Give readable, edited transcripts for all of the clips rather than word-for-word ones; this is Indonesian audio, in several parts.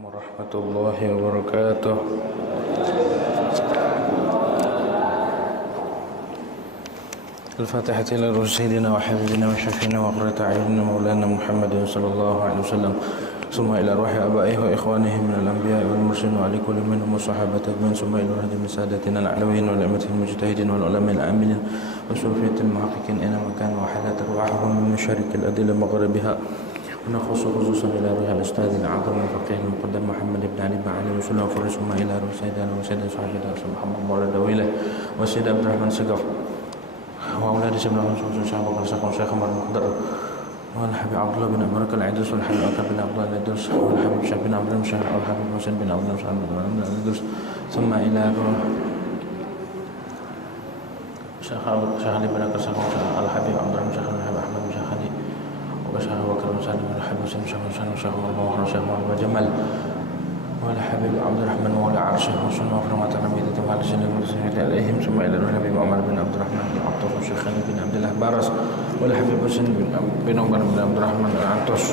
warahmatullahi wabarakatuh. Al-Fatihah ila Rasulina wa habibina wa syafiina wa qurrata a'yunina maulana Muhammadin sallallahu alaihi wasallam. Summa ila ruhi abaihi wa ikhwanihi min al-anbiya'i wal mursalin wa ali kulli minhum wa sahabati ajma'in. Summa ila ruhi min sadatina al-'alawiyyin wal a'immatil mujtahidin wal ulama'il 'amilin wa sufiyatil muhaqqiqin ina makan wa halat arwahum min masharikil adilla maghribiha. ونخص خصوصا إلى روح الأستاذ الأعظم الفقيه المقدم محمد بن علي بن علي وسلم فرس ثم إلى روح سيدنا وسيدنا صاحبنا محمد مولى دويله وسيد عبد الرحمن سقف وأولاد سيدنا محمد شيخ بكر سقف شيخ عمر المقدر والحبيب عبد الله بن أمرك العدوس والحبيب أكرم بن عبد الله العدوس والحبيب شيخ بن عبد الله المشهر والحبيب حسين بن عبد الله المشهر العدوس ثم إلى روح شيخ علي بن أكرم سقف الحبيب عبد الله المشهر والحبيب أحمد بن شيخ علي وشيخ بكر وسالم والحبيب حسين شيخ محمد شيخ محمد جمال والحبيب عبد الرحمن مولى عرشه وسنة وفرمات النبي تعالى سنة المسلمين عليهم ثم إلى الحبيب عمر بن عبد الرحمن بن عطوس والشيخ بن عبد الله بارس والحبيب حسين بن عمر بن عبد الرحمن العطوس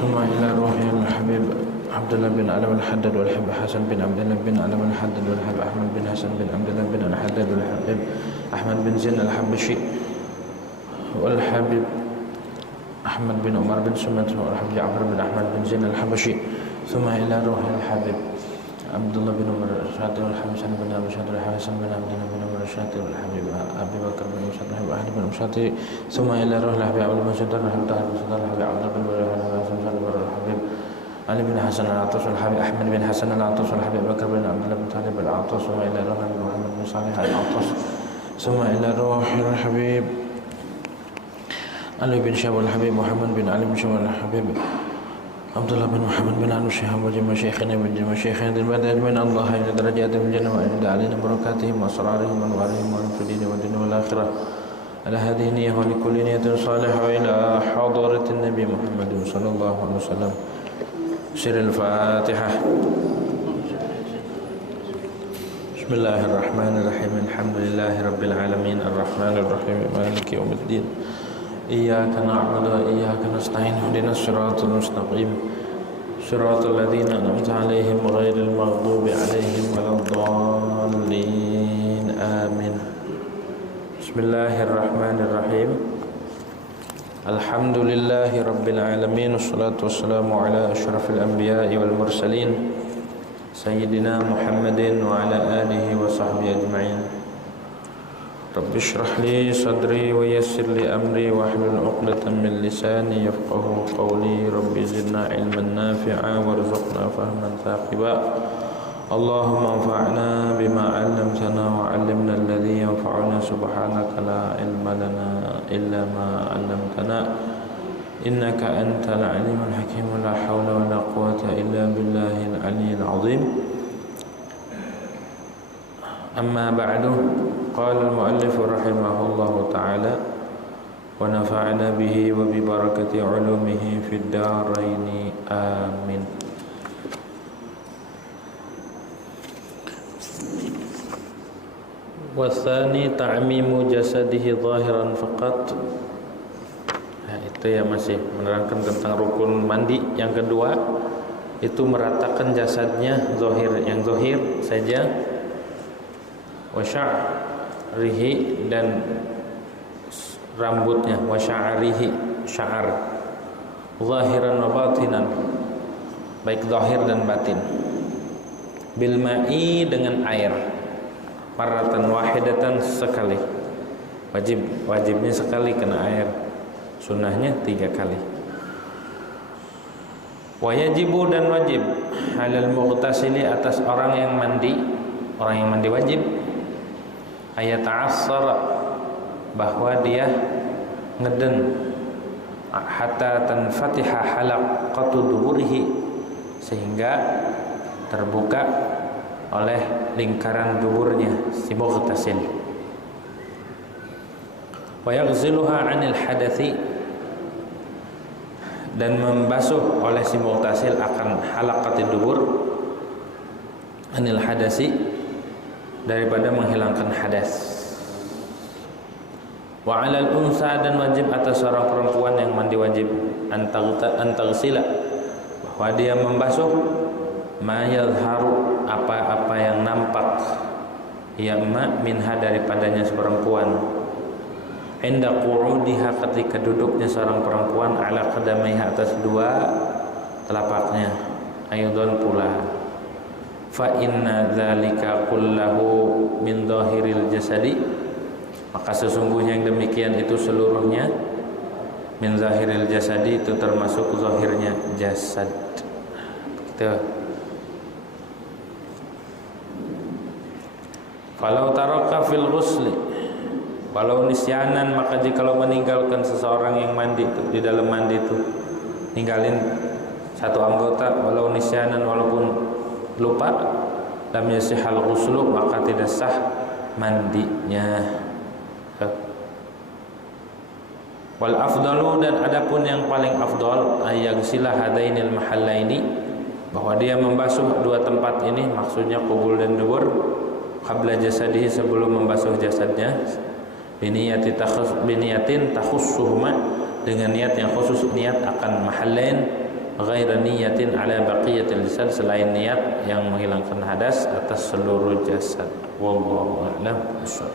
ثم إلى روح الحبيب عبد الله بن علم الحدد والحبيب حسن بن عبد الله بن علم الحدد والحبيب أحمد بن حسن بن عبد الله بن الحدد والحبيب أحمد بن زين الحبشي والحبيب أحمد بن عمر بن سمة والحبيب جعفر بن أحمد بن زين الحبشي ثم إلى روح الحبيب عبد الله بن عمر الشاطئ والحبيب سعد بن أبي شاطئ والحبيب حسن بن عبد الله بن عمر الشاطئ والحبيب أبي بكر بن مسعود والحبيب أحمد بن الشاطئ ثم إلى روح الحبيب عبد الله بن سعود والحبيب طاهر بن سعود والحبيب عبد الله بن والحبيب علي بن حسن العطوس والحبيب أحمد بن حسن العطوس والحبيب بكر بن عبد الله بن طالب العطوس ثم إلى روح محمد بن صالح العطوس ثم إلى روح الحبيب علي بن شهاب والحبيب محمد بن علي بن شهاب والحبيب عبد الله بن محمد بن علي شهاب وجميع شيخنا وجميع شيخنا المدد من الله إلى درجات من الجنة وأن علينا بركاتهم وأسرارهم وأنوارهم وأنفع الدين والدنيا والآخرة على هذه النية ولكل نية صالحة إلى حضرة النبي محمد صلى الله عليه وسلم. سر الفاتحة. بسم الله الرحمن الرحيم الحمد لله رب العالمين الرحمن الرحيم مالك يوم الدين إياك نعبد وإياك نستعين اهدنا الصراط المستقيم صراط الذين أنعمت عليهم غير المغضوب عليهم ولا الضالين آمين. بسم الله الرحمن الرحيم الحمد لله رب العالمين والصلاة والسلام على أشرف الأنبياء والمرسلين سيدنا محمد وعلى آله وصحبه أجمعين. رب اشرح لي صدري ويسر لي أمري واحلل عقدة من لساني يفقهوا قولي. رب زدنا علما نافعا وارزقنا فهما ثاقبا. اللهم انفعنا بما علمتنا وعلمنا الذي ينفعنا. سبحانك لا علم لنا إلا ما علمتنا إنك أنت العليم الحكيم. لا حول ولا قوة إلا بالله العلي العظيم. أما بعد قال المؤلف رحمه الله تعالى ونفعنا به وببركة علومه في الدارين آمين. والثاني تعميم جسده ظاهرا فقط. Nah, itu ya masih menerangkan tentang rukun mandi. Yang kedua itu meratakan jasadnya zahir, yang zahir saja. Wa sya'rihi dan rambutnya, wa sya'rihi sya'ar zahiran wa batinan, baik zahir dan batin. Bil ma'i dengan air, marratan wahidatan sekali. Wajibnya sekali kena air, sunnahnya 3 kali. Wa yajibu dan wajib halal mughtasili atas orang yang mandi wajib ayat ta'assara bahwa dia ngeden hatta tanfatiha halaqatu duburihi sehingga terbuka oleh lingkaran duburnya si mughtasil. Wa yaghziluha 'anil hadathi dan membasuh oleh si mughtasil akan halaqati dubur 'anil hadasi daripada menghilangkan hadas. Wa 'alal unsa dan wajib atas seorang perempuan yang mandi wajib antagsila bahwa dia membasuh ma yadhharu, apa-apa yang nampak, ya minha daripadanya seorang perempuan, inda qu'udiha ketika duduknya seorang perempuan, ala qadamaiha atas dua telapaknya, aydan pula. Fa inna dzalika kullahu min dhahiril jasadi, maka sesungguhnya yang demikian itu seluruhnya min zahiril jasadi, itu termasuk zahirnya jasad. Gitu. Falau taraka fil ghusli, walau nisyanan, maka jikalau meninggalkan seseorang yang mandi itu, di dalam mandi itu ninggalin satu anggota, walau nisyanan, walaupun lupa, lam yasihal ghuslu, maka tidak sah mandinya. Wal afdalu, dan adapun yang paling afdal, ayaghsila hadainil mahallaini, bahwa dia membasuh dua tempat ini, maksudnya kubul dan dubur, qabla jasadihi, sebelum membasuh jasadnya, biniyatin takhussuhuma, dengan niat yang khusus, niat akan mahallain, ghaira niyatin ala baqiyatil jasad, selain niat yang menghilangkan hadas atas seluruh jasad. Wallahu a'lam bishawab.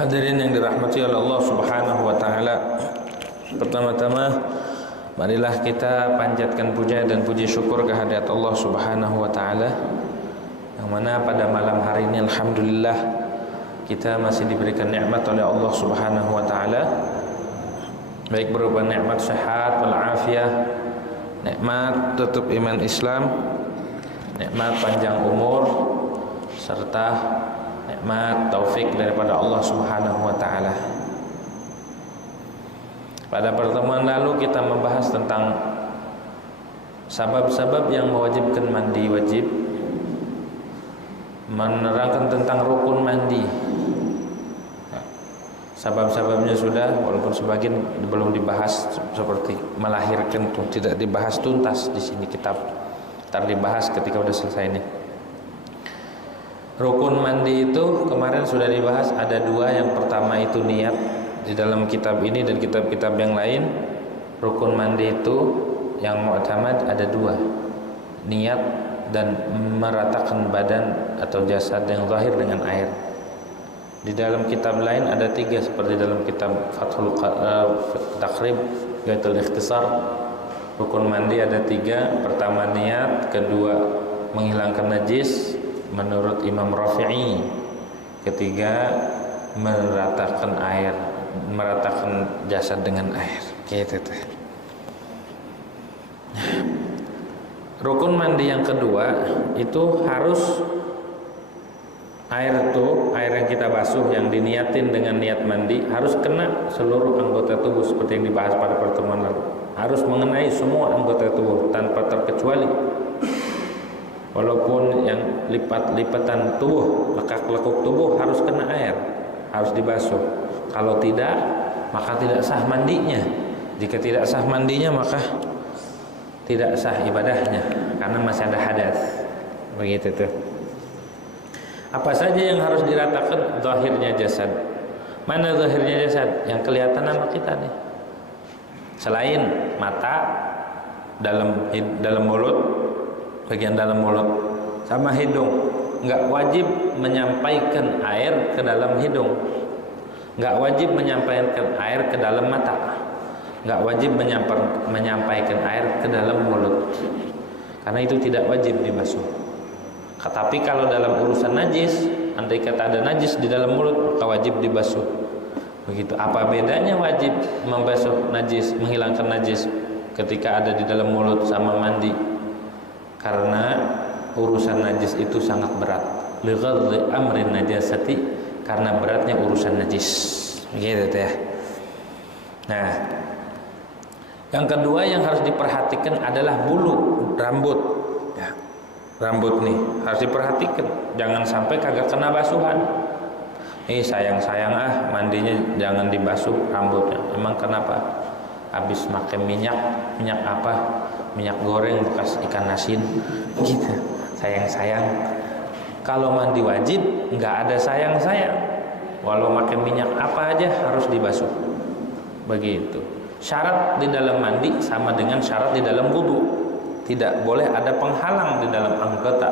Hadirin yang dirahmati oleh Allah Subhanahu wa taala, pertama-tama marilah kita panjatkan puja dan puji syukur kehadirat Allah Subhanahu wa taala, yang mana pada malam hari ini alhamdulillah kita masih diberikan nikmat oleh Allah Subhanahu wa taala, baik berupa nikmat sehat wal afiyah, nikmat tutup iman Islam, nikmat panjang umur, serta nikmat taufik daripada Allah Subhanahu wa taala. Pada pertemuan lalu kita membahas tentang sabab-sabab yang mewajibkan mandi wajib, menerangkan tentang rukun mandi. Sabab-sababnya sudah, walaupun sebagian belum dibahas, seperti melahirkan tuh tidak dibahas tuntas di sini kitab. Ntar dibahas ketika udah selesai ini. Rukun mandi itu kemarin sudah dibahas, ada dua. Yang pertama itu niat, di dalam kitab ini dan kitab-kitab yang lain. Rukun mandi itu yang mu'tamad ada dua, niat dan meratakan badan atau jasad yang zahir dengan air. Di dalam kitab lain ada tiga, seperti dalam kitab Fathul Taqrib, Gaitul Ikhtisar. Rukun mandi ada tiga. Pertama niat, kedua menghilangkan najis menurut Imam Rafi'i, ketiga meratakan air, meratakan jasad dengan air. Gitu tuh. Rukun mandi yang kedua itu harus air yang kita basuh, yang diniatin dengan niat mandi, harus kena seluruh anggota tubuh seperti yang dibahas pada pertemuan lalu. Harus mengenai semua anggota tubuh tanpa terkecuali. Walaupun yang lipat-lipatan tubuh, lekak-lekuk tubuh harus kena air, harus dibasuh. Kalau tidak, maka tidak sah mandinya. Jika tidak sah mandinya, maka tidak sah ibadahnya, karena masih ada hadas. Begitu tuh. Apa saja yang harus diratakan? Zahirnya jasad. Mana zahirnya jasad? Yang kelihatan sama kita nih. Selain mata, dalam mulut, bagian dalam mulut, sama hidung. Enggak wajib menyampaikan air ke dalam hidung. Enggak wajib menyampaikan air ke dalam mata. Enggak wajib menyampaikan air ke dalam mulut. Karena itu tidak wajib dibasuh. Tapi kalau dalam urusan najis, andai kata ada najis di dalam mulut, maka wajib dibasuh. Begitu. Apa bedanya wajib membasuh najis, menghilangkan najis ketika ada di dalam mulut sama mandi? Karena urusan najis itu sangat berat. Li ghadhi amrin najasati, karena beratnya urusan najis. Begitu ya. Nah, yang kedua yang harus diperhatikan adalah bulu rambut. Ya. Rambut nih harus diperhatikan, jangan sampai kagak kena basuhan. Sayang-sayang mandinya jangan dibasuh rambutnya. Emang kenapa? Habis pakai minyak apa? Minyak goreng bekas ikan asin gitu. Sayang-sayang. Kalau mandi wajib nggak ada sayang-sayang. Walau pakai minyak apa aja harus dibasuh. Begitu. Syarat di dalam mandi sama dengan syarat di dalam wudu. Tidak boleh ada penghalang di dalam anggota.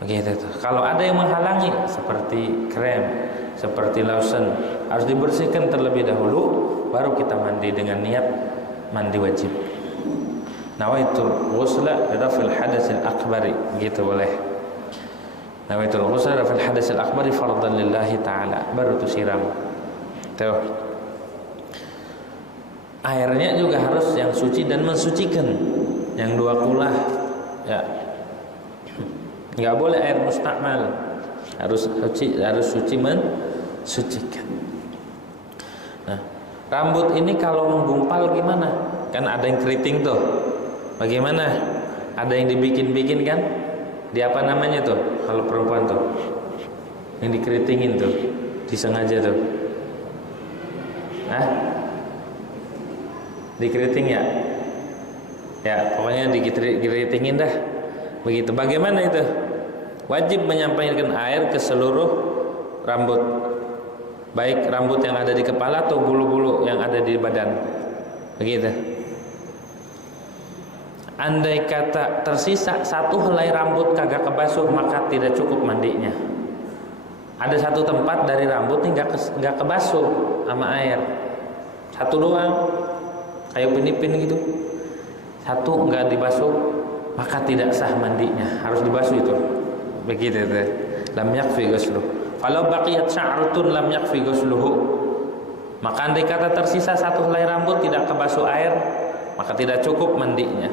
Begitu tuh. Kalau ada yang menghalangi seperti krem, seperti lotion, harus dibersihkan terlebih dahulu, baru kita mandi dengan niat mandi wajib. Nawaitul ghusla rafil hadatsil akbari, gitu boleh. Nawaitul ghusla rafil hadatsil akbari fardhan lillahi ta'ala, baru tuh siram. Tuh. Airnya juga harus yang suci dan mensucikan, yang dua kulah, ya. Nggak boleh air mustakmal, harus suci mensucikan. Nah, rambut ini kalau menggumpal gimana? Kan ada yang keriting tuh. Bagaimana? Ada yang dibikin-bikin kan? Di apa namanya tuh? Kalau perempuan tuh, yang dikeritingin tuh, disengaja tuh. Hah? Dikeriting ya? Ya, pokoknya dikeritingin dah. Begitu. Bagaimana itu? Wajib menyampaikan air ke seluruh rambut, baik rambut yang ada di kepala atau bulu-bulu yang ada di badan. Begitu. Andai kata tersisa satu helai rambut kagak kebasuh, maka tidak cukup mandinya. Ada satu tempat dari rambut ini nggak kebasuh sama air, satu doang, kayak pinipin gitu, satu nggak dibasuh, maka tidak sah mandinya, harus dibasuh itu. Begitu tuh. Lam yakfi ghusluh. Falau baqiyat sya'rutun lam yakfi ghusluhu. Maka andai kata tersisa satu helai rambut tidak kebasuh air, maka tidak cukup mandinya.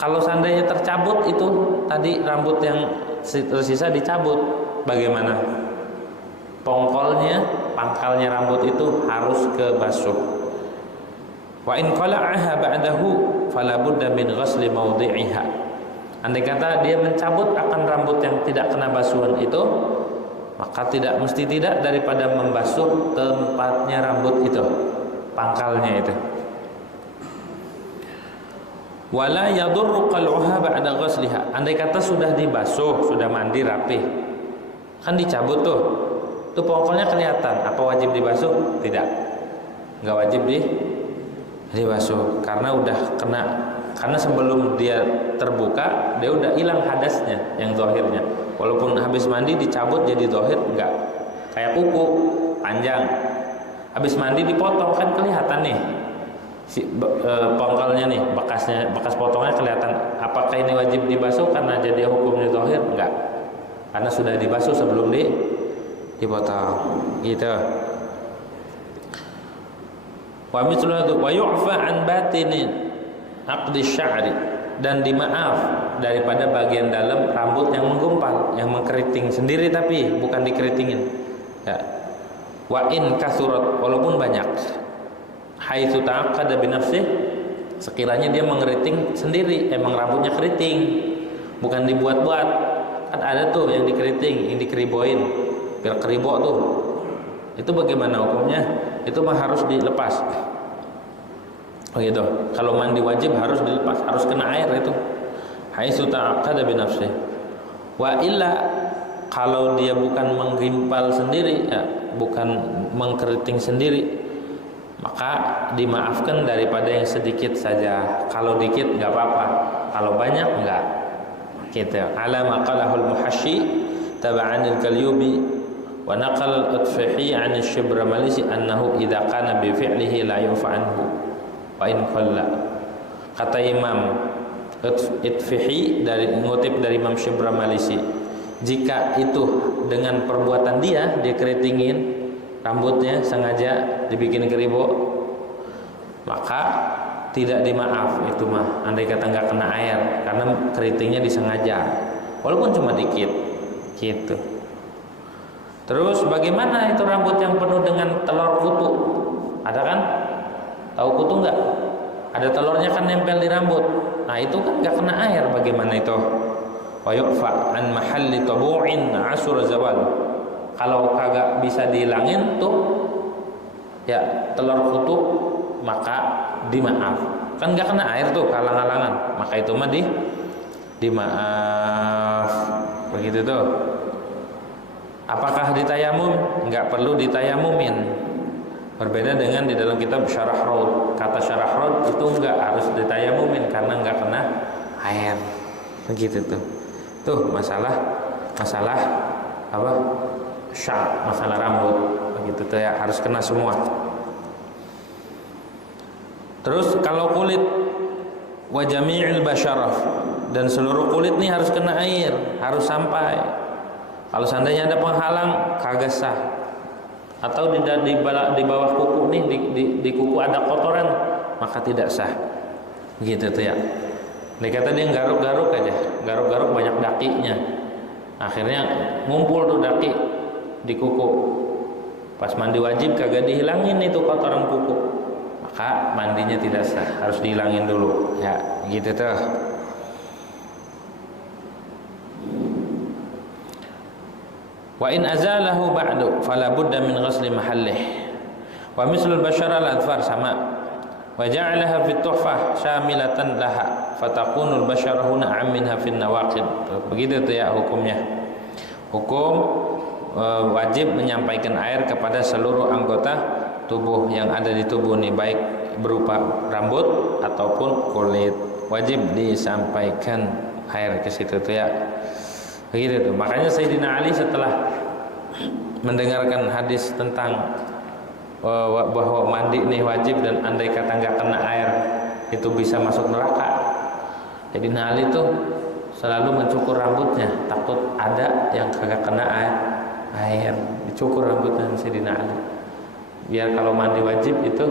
Kalau seandainya tercabut itu tadi rambut yang tersisa dicabut, bagaimana? Pangkalnya rambut itu harus kebasuh. Wa in qala'aha ba'dahu fala budda min ghusli mawdi'iha. Andai kata dia mencabut akan rambut yang tidak kena basuhan itu, maka mesti tidak daripada membasuh tempatnya rambut itu, pangkalnya itu. Wala yadurru qal'uha ba'da ghusliha. Andai kata sudah dibasuh, sudah mandi rapi, kan dicabut tuh. Tuh pangkalnya kelihatan, apa wajib dibasuh? Tidak. Enggak wajib dibasuh karena udah kena. Karena sebelum dia terbuka, dia udah hilang hadasnya yang zahirnya. Walaupun habis mandi dicabut jadi zahir, enggak. Kayak kuku panjang, habis mandi dipotong kan kelihatan nih pangkalnya nih, bekas potongnya kelihatan. Apakah ini wajib dibasuh karena jadi hukumnya zahir? Enggak, karena sudah dibasuh sebelum dipotong gitu. Wa mithluhu wa yu'fa an batinin aqdi sya'ri, dan dimaaf daripada bagian dalam rambut yang menggumpal, yang mengkeriting sendiri tapi bukan dikeritingin, ya. Wa in kasurat, walaupun banyak, haitsu ta'aqqada bi nafsihi, sekiranya dia mengkeriting sendiri, emang rambutnya keriting, bukan dibuat-buat. Kan ada tuh yang dikeriting, yang dikeriboin, biar keribo tuh. Itu bagaimana hukumnya? Itu mah harus dilepas. Begitu. Kalau mandi wajib harus dilepas, harus kena air itu. Haitsu ta'aqqada bi nafsihi. Wa illa, kalau dia bukan menggimpal sendiri, ya, bukan mengkeriting sendiri, maka dimaafkan daripada yang sedikit saja. Kalau dikit enggak apa-apa, kalau banyak enggak. Gitu. Ala maqalahul muhasyi tab'an al-Kalyubi wa naqal al-Utfihi 'an asy-Shibramalisi annahu idza kana bi fi'lihi la yufa anhu wa in qalla. Kata Imam Utfihi dari ngutip dari Imam Shibramalisi, jika itu dengan perbuatan dia keritingin rambutnya, sengaja dibikin keribo, maka tidak dimaaf itu mah, andai kata nggak kena air, karena keritingnya disengaja walaupun cuma dikit gitu. Terus bagaimana itu rambut yang penuh dengan telur kutu? Ada kan? Tahu kutu nggak? Ada telurnya kan nempel di rambut. Nah itu kan nggak kena air, bagaimana itu? Wa yu'fa an mahalli tabu'in asur zawal. Kalau kagak bisa dihilangin tuh ya telur kutu, maka dimaaf. Kan nggak kena air tuh, kalang-kalangan, maka itu mah dimaaf. Begitu tuh. Apakah ditayamum? Nggak perlu ditayamumin. Berbeda dengan di dalam kitab Syarah Raud. Kata Syarah Raud itu enggak harus ditayamumin karena enggak kena air. Begitu tuh. Tuh masalah apa? Masalah rambut. Begitu tuh ya, harus kena semua. Terus kalau kulit wa jami'il basyarah, dan seluruh kulit nih harus kena air, harus sampai. Kalau seandainya ada penghalang kagak sah. Atau di bawah kuku nih, di kuku ada kotoran, maka tidak sah. Begitu tuh ya. Dikata dia garuk-garuk aja, garuk-garuk banyak dakinya. Akhirnya ngumpul tuh daki di kuku. Pas mandi wajib kagak dihilangin itu kotoran kuku, maka mandinya tidak sah, harus dihilangin dulu. Ya, gitu tuh. Wa in azalahu ba'du fala budda min ghasli mahallih. Wa mislul basyara al-adfar sama. Wa ja'alaha fi tuhfah syamilatan laha fatakunul basyara huna amminha fi nawaqid. Begitu tuh ya hukumnya. Hukum wajib menyampaikan air kepada seluruh anggota tubuh yang ada di tubuh ini, baik berupa rambut ataupun kulit. Wajib disampaikan air ke situ tuh ya. Begitu tuh. Makanya Sayyidina Ali setelah mendengarkan hadis tentang bahwa mandi nih wajib dan andai kata nggak kena air itu bisa masuk neraka, Sayyidina Ali tuh selalu mencukur rambutnya, takut ada yang kagak kena air, dicukur rambutnya Sayyidina Ali biar kalau mandi wajib itu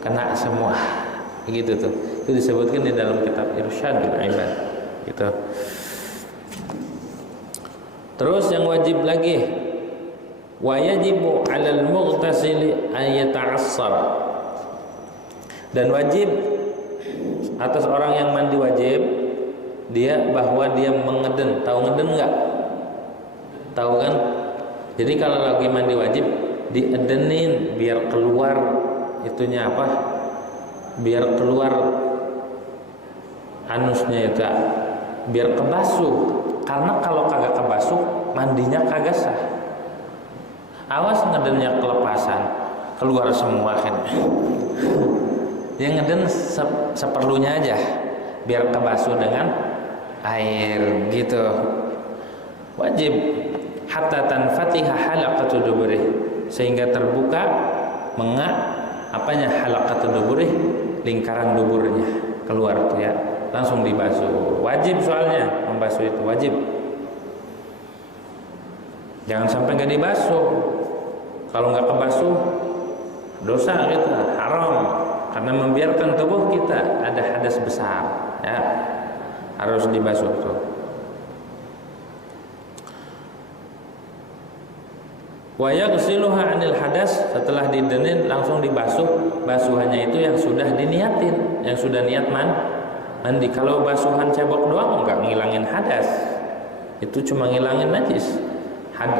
kena semua. Begitu tuh. Itu disebutkan di dalam kitab Irsyadul Ibad gitu. Terus yang wajib lagi, wa yajibu 'alal mughtasili an yata'assar. Dan wajib atas orang yang mandi wajib bahwa dia mengeden. Tahu ngeden enggak? Tahu kan? Jadi kalau lagi mandi wajib diedenin biar keluar itunya apa? Biar keluar anusnya itu, biar kebasuh. Karena kalau kagak kebasuh mandinya kagak sah. Awas ngedennya kelepasan, keluar semua kan. Dia ngeden seperlunya aja, biar kebasuh dengan air gitu. Wajib hatta tanfatiha halaqatu duburih, sehingga terbuka halaqatu duburih, lingkaran duburnya keluar tuh ya. Langsung dibasuh. Wajib soalnya membasuh itu wajib. Jangan sampai nggak dibasuh. Kalau nggak kebasuh dosa kita, haram, karena membiarkan tubuh kita ada hadas besar. Ya, harus dibasuh tuh. Wa yaghsiluha 'anil hadas, setelah didenin langsung dibasuh. Basuhannya itu yang sudah diniatin, yang sudah niat mandi. Kalau basuhan cebok doang enggak ngilangin hadas, itu cuma ngilangin najis.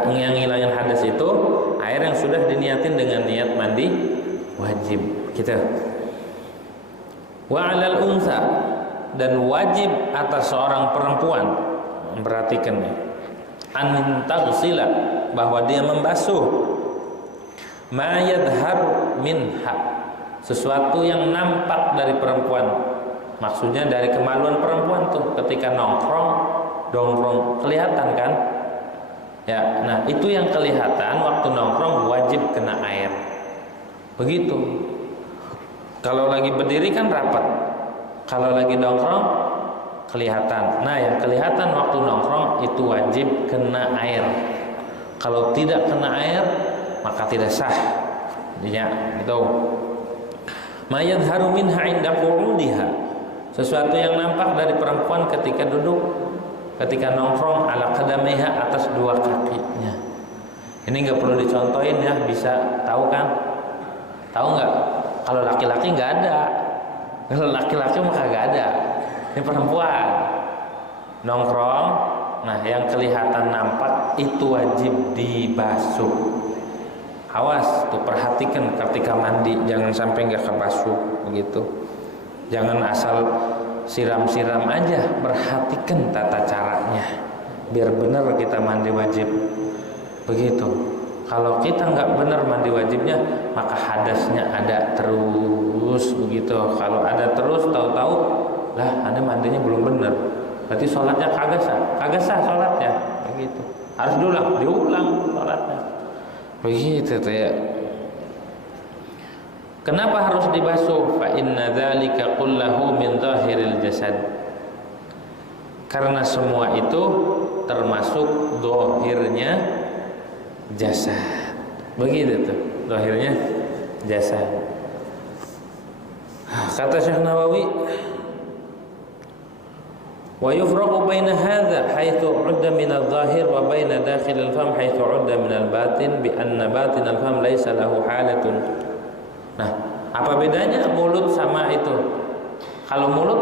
Yang ngilangin hadas itu air yang sudah diniatin dengan niat mandi wajib gitu. Wa 'alal unsa, dan wajib atas seorang perempuan, memperhatikan nih, an taghsila, bahwa dia membasuh ma yadhhar minha, sesuatu yang nampak dari perempuan. Maksudnya dari kemaluan perempuan tuh ketika nongkrong kelihatan kan? Ya, nah itu yang kelihatan waktu nongkrong wajib kena air. Begitu. Kalau lagi berdiri kan rapat. Kalau lagi nongkrong kelihatan. Nah, yang kelihatan waktu nongkrong itu wajib kena air. Kalau tidak kena air maka tidak sah. Ya, gitu. Ma yadhharu minha 'inda qu'udiha, sesuatu yang nampak dari perempuan ketika duduk, ketika nongkrong, ala qadamiha, atas dua kakinya. Ini nggak perlu dicontohin ya, bisa tahu kan? Tahu nggak? Kalau laki-laki nggak ada, kalau laki-laki mah kagak ada. Ini perempuan nongkrong, nah yang kelihatan nampak itu wajib dibasuh. Awas tuh, perhatikan ketika mandi, jangan sampai nggak kebasuh begitu. Jangan asal siram-siram aja, perhatikan tata caranya biar benar kita mandi wajib begitu. Kalau kita nggak benar mandi wajibnya, maka hadasnya ada terus begitu. Kalau ada terus, tahu-tahu lah Anda mandinya belum benar, berarti sholatnya kagak sah sholatnya begitu. Harus diulang sholatnya begitu tuh ya. Kenapa harus dibasuh? Fa inna dzalika kullahu min zahiril jasad. Karena semua itu termasuk zahirnya jasad. Begitu tuh, zahirnya jasad. Kata Syekh Nawawi, wa yufraqu baina hadza haitsu 'udda min adh-dhahir wa baina dakhil al-fam haitsu 'udda min al-batin bi anna batin al-fam laysa lahu halatun. Nah, apa bedanya mulut sama itu? Kalau mulut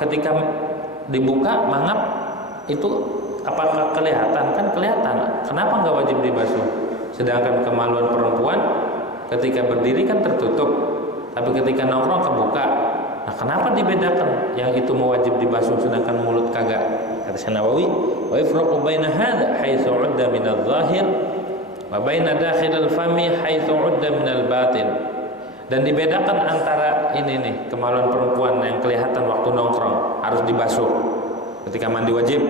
ketika dibuka mangap itu apakah kelihatan? Kan kelihatan. Kenapa nggak wajib dibasuh? Sedangkan kemaluan perempuan ketika berdiri kan tertutup, tapi ketika nongkrong kebuka. Nah, kenapa dibedakan? Yang itu mewajib dibasuh sedangkan mulut kagak? Kata Syekh Nawawi, wa yafraqu baina hadza haitsu 'udda min adh-dhahir wa baina dakhil al-fami haitsu 'udda min al-batin. Dan dibedakan antara ini nih, kemaluan perempuan yang kelihatan waktu nongkrong harus dibasuh ketika mandi wajib,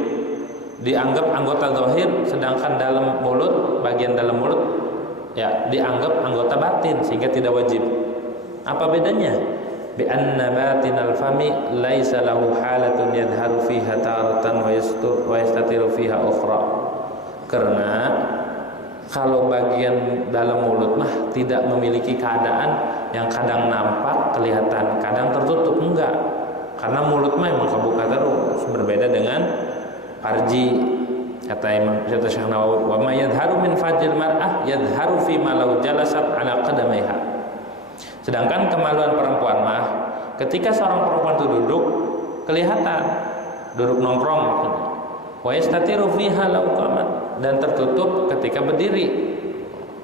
dianggap anggota zahir, sedangkan dalam mulut, bagian dalam mulut ya dianggap anggota batin sehingga tidak wajib. Apa bedanya? Bi anna batinal fami laisa lahu halatun yadharu fiha taratan wa yastatiru fiha ukhra. Karena kalau bagian dalam mulut mah tidak memiliki keadaan yang kadang nampak kelihatan, kadang tertutup, enggak. Karena mulut mah memang kebuka terus, berbeda dengan farji. Kata Imam Syekh Nawawi, wa ma yadharu min fajil mar'ah yadharu fi ma law jalasat ala qadamaiha. Sedangkan kemaluan perempuan mah ketika seorang perempuan itu duduk kelihatan, duduk nongkrong maksudnya. Wa yastatiru fiha law qamat, dan tertutup ketika berdiri.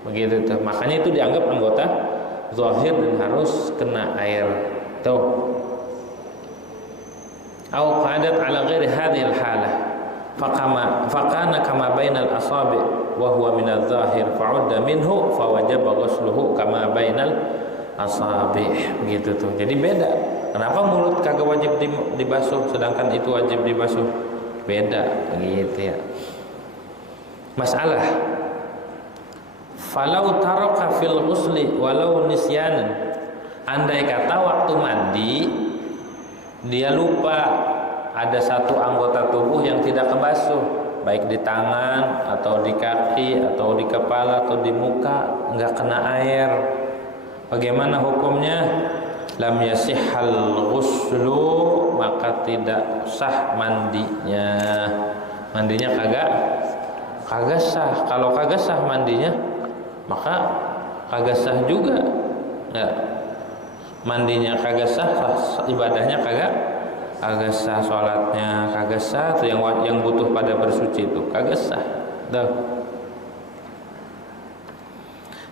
Begitu tuh. Makanya itu dianggap anggota zahir dan harus kena air. Tuh. Au qadat ala ghairi hadhihi al-halah. Fakana kama bainal asabi wa huwa min adh-dhahir fa'udda minhu fawajaba ghusluhu kama bainal asabi. Begitu tuh. Jadi beda. Kenapa mulut kagak wajib dibasuh sedangkan itu wajib dibasuh? Beda gitu ya. Masalah falau taraka fil ghusli walau nisyanan, andai kata waktu mandi dia lupa ada satu anggota tubuh yang tidak kebasuh, baik di tangan atau di kaki atau di kepala atau di muka, enggak kena air, bagaimana hukumnya? Lam yasihhal ghuslu, maka tidak sah mandinya. Mandinya kagak sah. Kalau kagak sah mandinya, maka kagak sah juga ya. Mandinya kagak sah, ibadahnya kagak sah, sholatnya kagak sah. Itu yang butuh pada bersuci itu kagak sah. Tuh.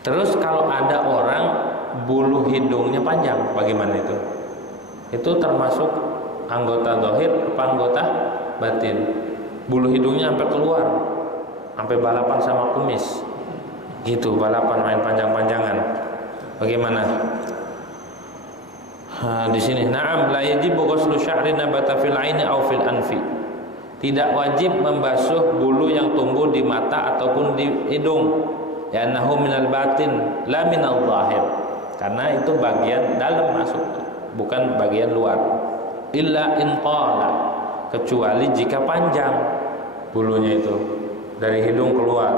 Terus kalau ada orang bulu hidungnya panjang, bagaimana itu? Itu termasuk anggota zahir apa anggota batin? Bulu hidungnya sampai keluar, sampai balapan sama kumis, gitu, balapan main panjang-panjangan. Bagaimana? Di sini, na'am la yajibu ghuslu sya'ri nabata fil 'aini aw fil anfi. Tidak wajib membasuh bulu yang tumbuh di mata ataupun di hidung. Ya annahu minal batin la minal zahir. Karena itu bagian dalam masuk, bukan bagian luar. Illa in qala, kecuali jika panjang bulunya itu dari hidung keluar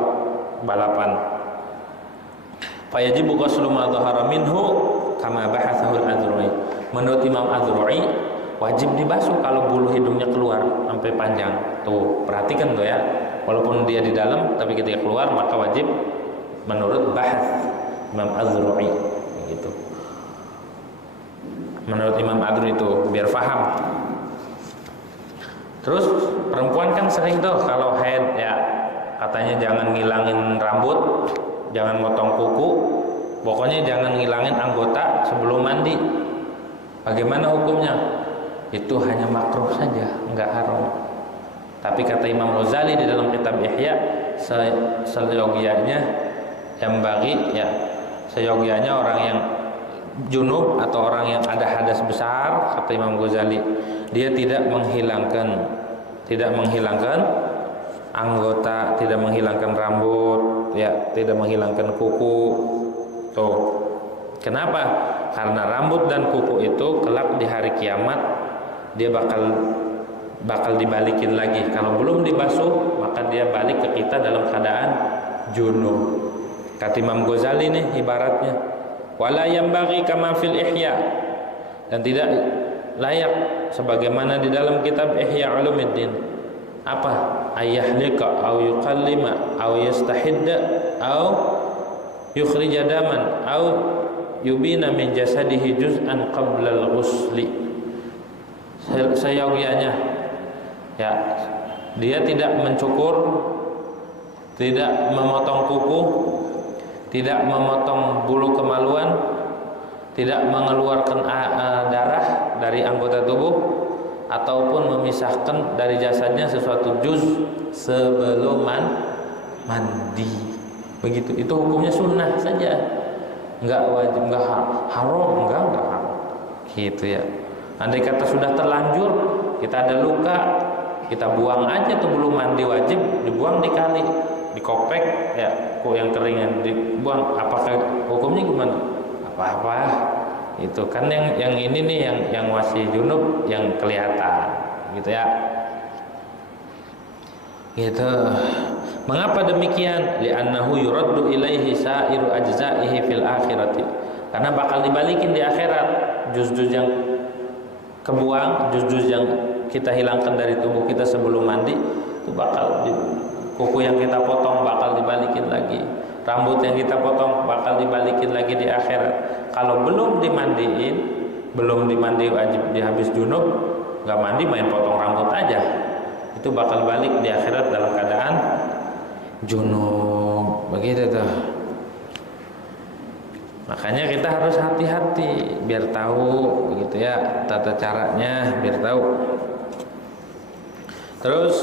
balapan. Fayajibu ghuslu ma dhahara minhu kama bahatsahu al-Adzra'i. Menurut Imam Adzra'i wajib dibasuh kalau bulu hidungnya keluar sampai panjang. Tuh, perhatikan tuh ya. Walaupun dia di dalam tapi ketika keluar maka wajib menurut bahats Imam Adzra'i gitu. Menurut Imam Adzra'i itu biar paham. Terus perempuan kan sering tuh kalau haid ya katanya jangan ngilangin rambut, jangan motong kuku, pokoknya jangan ngilangin anggota sebelum mandi. Bagaimana hukumnya? Itu hanya makruh saja, enggak haram. Tapi kata Imam Ghazali di dalam kitab Ihya, seyogianya yang bagi ya seyogianya orang yang junub atau orang yang ada hadas besar, kata Imam Ghazali, dia tidak menghilangkan anggota, tidak menghilangkan rambut, ya, tidak menghilangkan kuku. Tuh. Kenapa? Karena rambut dan kuku itu kelak di hari kiamat dia bakal dibalikin lagi. Kalau belum dibasuh, maka dia balik ke kita dalam keadaan junub. Kata Imam Ghazali nih ibaratnya, wala yanbaghi kama fil ihya, dan tidak layak sebagaimana di dalam kitab Ihya Ulumuddin, apa? Ayahlika aw yuqallima aw yastahidda aw yukhrija daman aw yubina min jasadihi juz'an qabla al-ghusli. Seyogianya ya, dia tidak mencukur, tidak memotong kuku, tidak memotong bulu kemaluan, tidak mengeluarkan darah dari anggota tubuh, ataupun memisahkan dari jasadnya sesuatu juz sebelum mandi. Begitu. Itu hukumnya sunnah saja, enggak wajib, enggak haram, enggak haram. Gitu ya. Andai kata sudah terlanjur, kita ada luka, kita buang aja tuh, belum mandi wajib dibuang di kali, dikopek ya, yang kering yang dibuang. Apakah hukumnya gimana? Apa-apa. Itu kan yang ini nih yang masih junub yang kelihatan gitu ya. Gitu. Mengapa demikian? Li'annahu yuraddu ilaihi sa'iru ajza'ihi fil akhirati. Karena bakal dibalikin di akhirat juz-juz yang kebuang, juz-juz yang kita hilangkan dari tubuh kita sebelum mandi, itu bakal kuku yang kita potong bakal dibalikin lagi, rambut yang kita potong bakal dibalikin lagi di akhirat. Kalau belum dimandiin, belum dimandi wajib di habis junub, nggak mandi main potong rambut aja, itu bakal balik di akhirat dalam keadaan junub. Begitu tuh. Makanya kita harus hati-hati biar tahu begitu ya tata caranya, biar tahu. Terus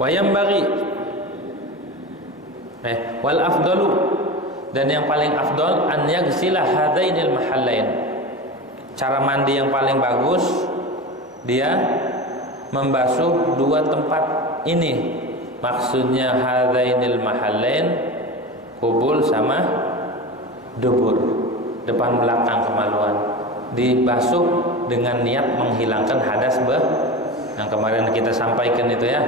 wayam bagi wal afdalu, dan yang paling afdal an yaghsila hadainil mahallain. Cara mandi yang paling bagus dia membasuh dua tempat ini. Maksudnya hadainil mahallain, kubul sama dubur, depan belakang kemaluan, dibasuh dengan niat menghilangkan hadas yang kemarin kita sampaikan itu ya,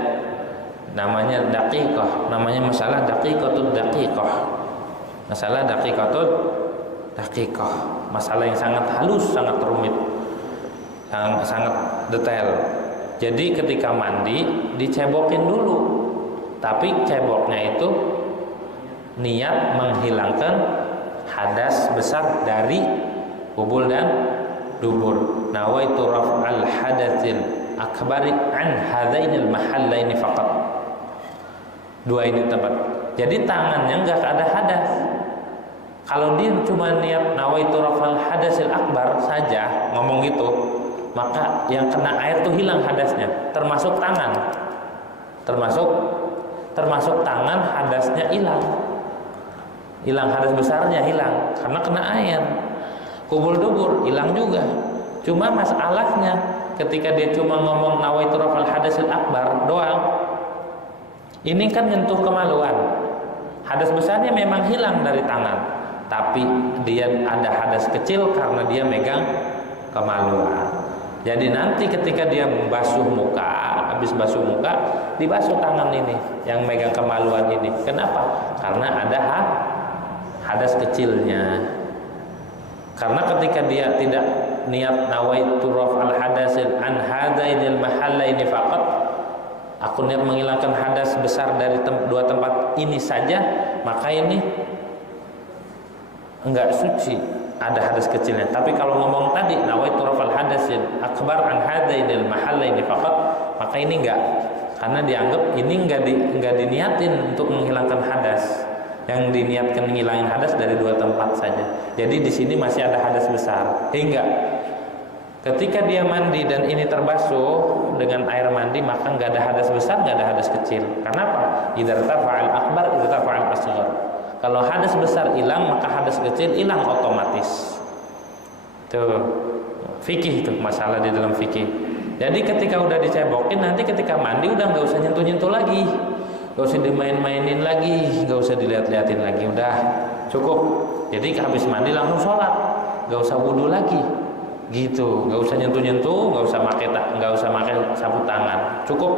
namanya daqiqah, namanya masalah daqiqatul daqiqah, masalah daqiqatul daqiqah, masalah yang sangat halus, sangat rumit, sangat detail. Jadi ketika mandi dicebokin dulu, tapi ceboknya itu niat menghilangkan hadas besar dari kubul dan dubur. Nawaitu raf'al hadatsil akbari an hadainil mahallaini faqat. Dua ini tempat. Jadi tangannya enggak ada hadas. Kalau dia cuma niat nawaitu raf'al hadasil akbar saja ngomong gitu, maka yang kena air tuh hilang hadasnya, termasuk tangan. Termasuk tangan hadasnya hilang. Hilang hadas besarnya hilang karena kena air. Kubul dubur hilang juga. Cuma masalahnya ketika dia cuma ngomong nawaitu rafal hadasil akbar doang, ini kan nyentuh kemaluan. Hadas besarnya memang hilang dari tangan, tapi dia ada hadas kecil karena dia megang kemaluan. Jadi nanti ketika dia basuh muka, habis basuh muka, dibasuh tangan ini yang megang kemaluan ini. Kenapa? Karena ada hadas kecilnya. Karena ketika dia tidak niat nawaitu raf'al hadasil an hadainil mahallaini faqat, aku niat menghilangkan hadas besar dari dua tempat ini saja, maka ini enggak suci, ada hadas kecilnya. Tapi kalau ngomong tadi nawaitu raf'al hadasil akbar an hadainil mahallaini faqat, maka ini enggak, karena dianggap ini enggak diniatin untuk menghilangkan hadas. Yang diniatkan menghilangkan hadas dari dua tempat saja. Jadi di sini masih ada hadas besar. Hingga Ketika dia mandi dan ini terbasuh dengan air mandi, maka nggak ada hadas besar, nggak ada hadas kecil. Kenapa? Idza tafa'al akbar, idza tafa'al asghar. Kalau hadas besar hilang, maka hadas kecil hilang otomatis. Tuh, fikih itu masalah di dalam fikih. Jadi ketika udah dicebokin, nanti ketika mandi udah nggak usah nyentuh-nyentuh lagi, nggak usah dimain-mainin lagi, nggak usah dilihat-liatin lagi, udah cukup. Jadi habis mandi langsung sholat, nggak usah wudhu lagi. Gitu, nggak usah nyentuh-nyentuh, nggak usah pakai sapu tangan, cukup.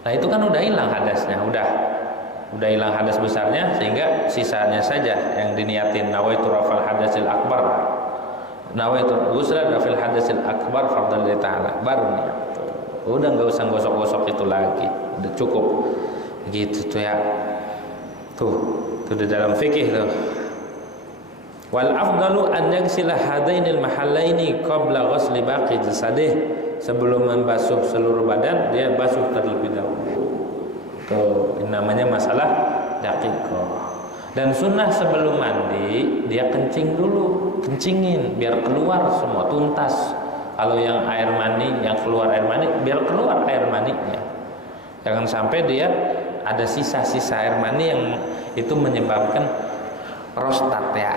Nah itu kan udah hilang hadasnya, udah hilang hadas besarnya, sehingga sisanya saja yang diniatin. Nawaitu rafal hadasil akbar, nawaitu ghusla rafil hadasil akbar fardhan lillahi ta'ala, baru niat. Udah nggak usah gosok-gosok itu lagi, udah cukup. Gitu tuh ya. Tuh di dalam fikih tuh. Wal afdalu an yaghsila hadainil mahallaini qabla ghusli baqi jasadih. Sebelum membasuh seluruh badan, dia basuh terlebih dahulu. Tuh, ini namanya masalah daqiqah. Dan sunnah sebelum mandi, dia kencing dulu, kencingin biar keluar semua tuntas. Kalau yang air mani, yang keluar air mani, biar keluar air maninya. Jangan sampai dia ada sisa-sisa air mani yang itu menyebabkan prostat ya,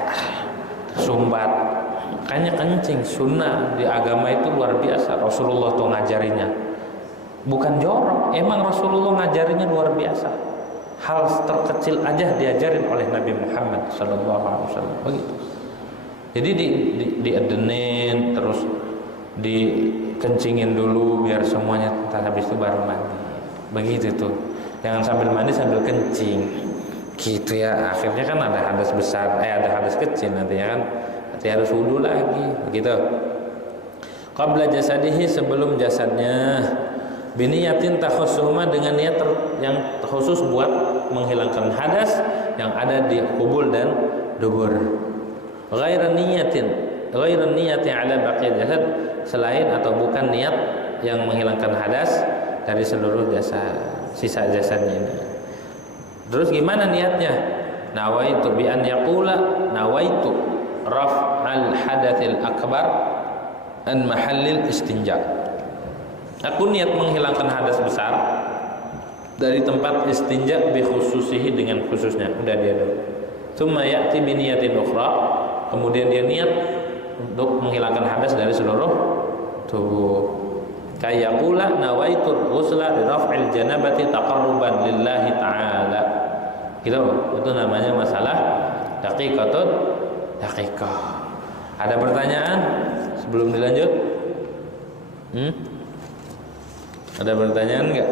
sumbat. Makanya kencing sunnah di agama itu luar biasa. Rasulullah tuh ngajarinya bukan jorok, emang Rasulullah ngajarinya luar biasa. Hal terkecil aja diajarin oleh Nabi Muhammad SAW. Begitu. Jadi diedenin, terus dikencingin dulu biar semuanya tuntas, habis itu baru mandi. Begitu tuh. Jangan sambil mandi sambil kencing. Gitu ya. Akhirnya kan ada hadas besar, ada hadas kecil nantinya kan. Nanti harus wudu lagi. Begitu. Qabla jasadihi, sebelum jasadnya. Biniyatin takhussuhuma, dengan niat yang khusus buat menghilangkan hadas yang ada di kubul dan dubur. Ghairan niyati ala baqi jasad, selain atau bukan niat yang menghilangkan hadas dari seluruh jasad, sisa jasadnya ini. Terus gimana niatnya? Nawaitu bi an yaqula nawaitu raf'al hadatsil akbar an mahallil istinja. Aku niat menghilangkan hadas besar dari tempat istinja bi khususihi, dengan khususnya. Udah dia dulu. Tsumma ya'ti bi niyatin ukhra, kemudian dia niat untuk menghilangkan hadas dari seluruh tubuh. Kayaqula nawaitu ghusla li raf'il janabati taqarruban lillahi ta'ala. Gitu. Itu namanya masalah daqiqatun daqiqah. Ada pertanyaan sebelum dilanjut? Ada pertanyaan enggak?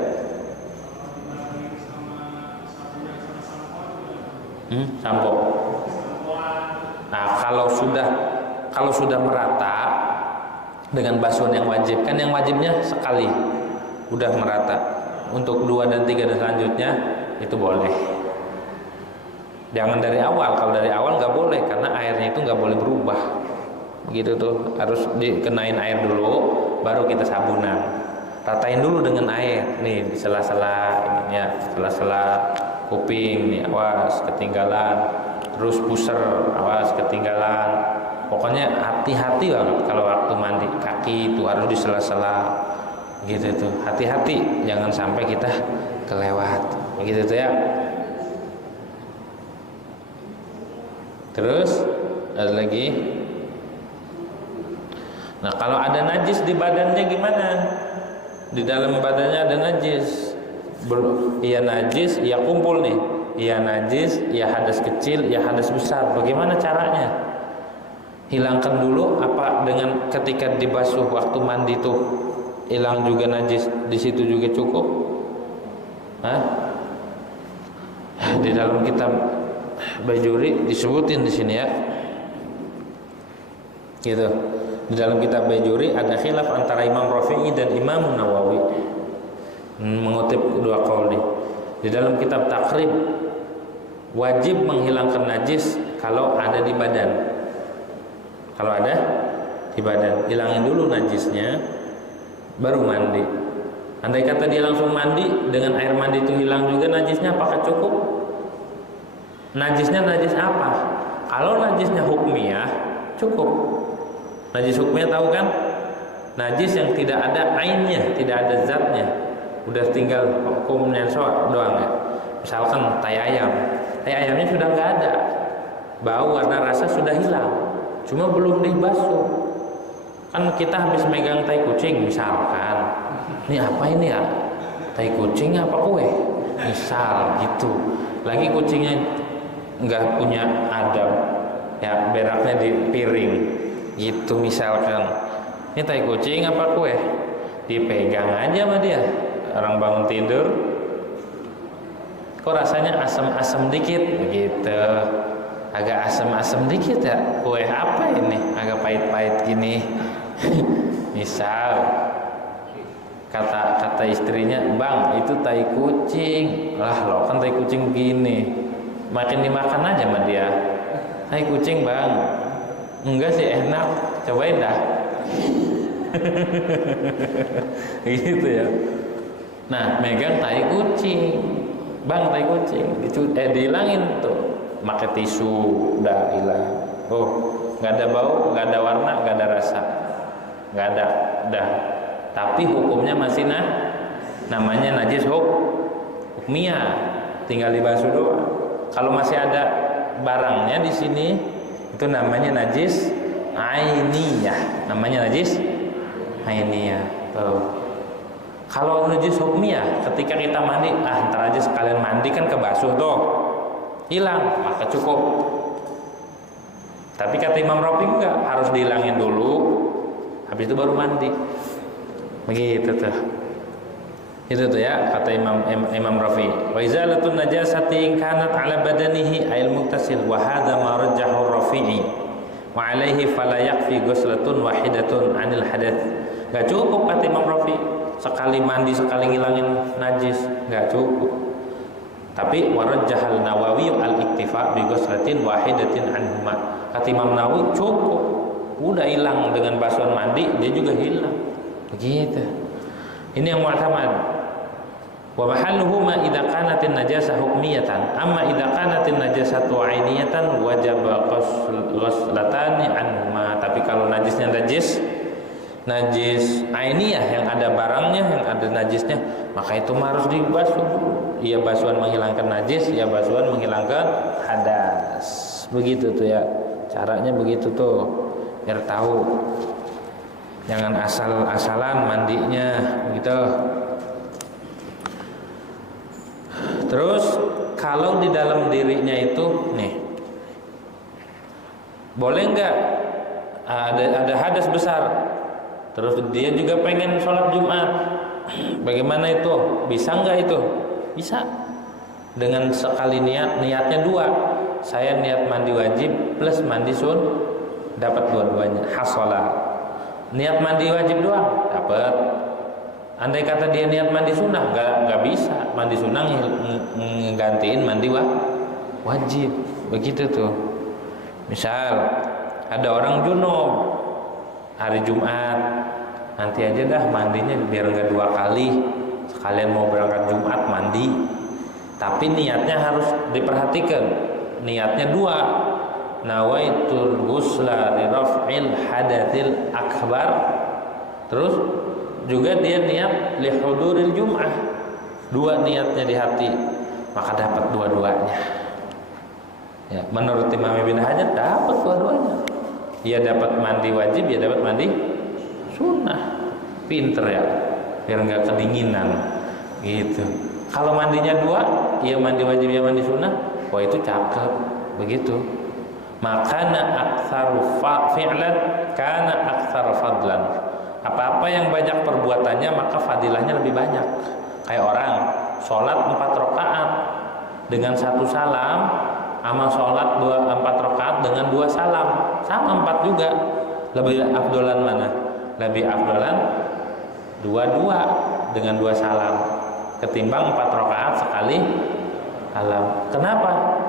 Sampo. Nah, kalau sudah merata dengan basuhan yang wajib, kan yang wajibnya sekali udah merata. Untuk 2 dan 3 dan selanjutnya itu boleh. Jangan dari awal. Kalau dari awal nggak boleh, karena airnya itu nggak boleh berubah. Begitu tuh, harus dikenain air dulu, baru kita sabunan. Ratain dulu dengan air, nih di sela-sela ininya, sela-sela kuping nih, awas ketinggalan. Terus pusar, awas ketinggalan. Pokoknya hati-hati banget kalau waktu mandi. Kaki itu harus di sela-sela, gitu tuh. Hati-hati, jangan sampai kita kelewat, gitu tuh ya. Terus ada lagi. Nah, kalau ada najis di badannya gimana? Di dalam badannya ada najis. Iya najis, iya kumpul nih. Iya najis, iya hadas kecil, iya hadas besar. Bagaimana caranya? Hilangkan dulu apa dengan ketika dibasuh waktu mandi tuh hilang juga najis, di situ juga cukup? Di dalam kitab Bajuri disebutin di sini ya. Gitu. Di dalam kitab Bajuri ada khilaf antara Imam Rafi'i dan Imam Nawawi. Mengutip dua qaul nih. Di dalam kitab Taqrib, wajib menghilangkan najis kalau ada di badan. Kalau ada di badan, hilangin dulu najisnya, baru mandi. Andai kata dia langsung mandi, dengan air mandi itu hilang juga najisnya, apakah cukup? Najisnya najis apa? Kalau najisnya hukmiyah, cukup. Najis hukumnya tahu kan? Najis yang tidak ada ainnya, tidak ada zatnya, udah tinggal hukumnya doang ya. Misalkan tai ayamnya sudah nggak ada, bau, warna, rasa sudah hilang, cuma belum dibasuh. Kan kita habis megang tai kucing misalkan, ini apa ini ya? Tai kucing apa kue? Misal gitu. Lagi kucingnya nggak punya adab, ya beraknya di piring, gitu misalkan. Ini tai kucing apa kue? Dipegang aja sama dia. Orang bangun tidur, kok rasanya asam-asam dikit, begitu. Agak asam-asam dikit ya. Kue apa ini? Agak pahit-pahit gini. Misal kata istrinya, bang itu tai kucing. Lah lo kan tai kucing gini, makin dimakan aja sama dia. Tai kucing bang, enggak sih enak, cobain dah. Gitu ya. Nah megang tai kucing, bang tai kucing, dihilangin tuh, pakai tisu, udah hilang. Oh nggak ada bau, nggak ada warna, nggak ada rasa, nggak ada, dah. Tapi hukumnya masih namanya najis hukmiyah, tinggal dibasuh doang. Kalau masih ada barangnya di sini, itu namanya najis ainiyah, namanya najis ainiyah. Kalau najis hukmiyah, ketika kita mandi, ntar aja sekalian mandi kan kebasuh tuh, hilang, maka cukup. Tapi kata Imam Rafi enggak, harus dihilangin dulu, habis itu baru mandi. Begitu tuh. Itu tuh ya kata Imam Rafi. Wa izalatun najasati in kanat ala badanihi ayil muttasil wa hadza ma rajjahu Rafi'i. Wa alaihi fala yakfi ghuslatun wahidatun anil hadath. Enggak cukup kata Imam Rafi. Sekali mandi sekali ngilangin najis, enggak cukup. Tapi warajjahal Nawawi al-iktifa bi ghuslatin wahidatin anhuma. Kata Imam Nawawi cukup. Udah hilang dengan basuhan mandi, dia juga hilang. Begitu. Ini yang mu'tamad. Wa mahalluhu ma idza kanatin najasah hukmiyatan, amma idza kanatin najasatu 'ainiyatan wajaba ghuslatani anhuma. Tapi kalau najisnya najis ainiyah, yang ada barangnya, yang ada najisnya, maka itu harus dibasuh. Iya basuhan menghilangkan najis, ya basuhan menghilangkan hadas. Begitu tuh ya. Caranya begitu tuh. Biar tahu. Jangan asal-asalan mandinya gitu. Terus kalau di dalam dirinya itu nih, boleh nggak ada hadas besar, terus dia juga pengen sholat Jumat, bagaimana itu? Bisa nggak itu? Bisa. Dengan sekali niatnya dua. Saya niat mandi wajib plus mandi dapat dua-duanya. Hasolah. Niat mandi wajib doang dapat. Andai kata dia niat mandi sunnah, nggak bisa. Mandi sunnah nggantiin mandi wajib. Begitu tuh. Misal ada orang junub hari Jumat, nanti aja dah mandinya biar nggak dua kali. Sekalian mau berangkat Jumat mandi. Tapi niatnya harus diperhatikan. Niatnya dua. Nawaitul ghusla li raf'il hadatsil akbar. Terus juga dia niat li huduril jum'ah. Dua niatnya di hati, maka dapat dua-duanya. Ya, menurut Imam Ibn Hajar dapat dua-duanya. Dia dapat mandi wajib, dia dapat mandi sunnah. Pinter ya, biar nggak kedinginan. Gitu. Kalau mandinya dua, ia mandi wajib, ia mandi sunnah, wah itu cakep. Begitu. Makana aktsaru fi'lan kana aktsar fadlan. Apa-apa yang banyak perbuatannya maka fadilahnya lebih banyak. Kayak orang sholat 4 rakaat dengan 1 salam, sama sholat 4 rakaat dengan 2 salam, sama 4 juga. Lebih afdolan mana? Lebih afdolan 2 dengan 2 salam ketimbang 4 rakaat sekali salam. Kenapa?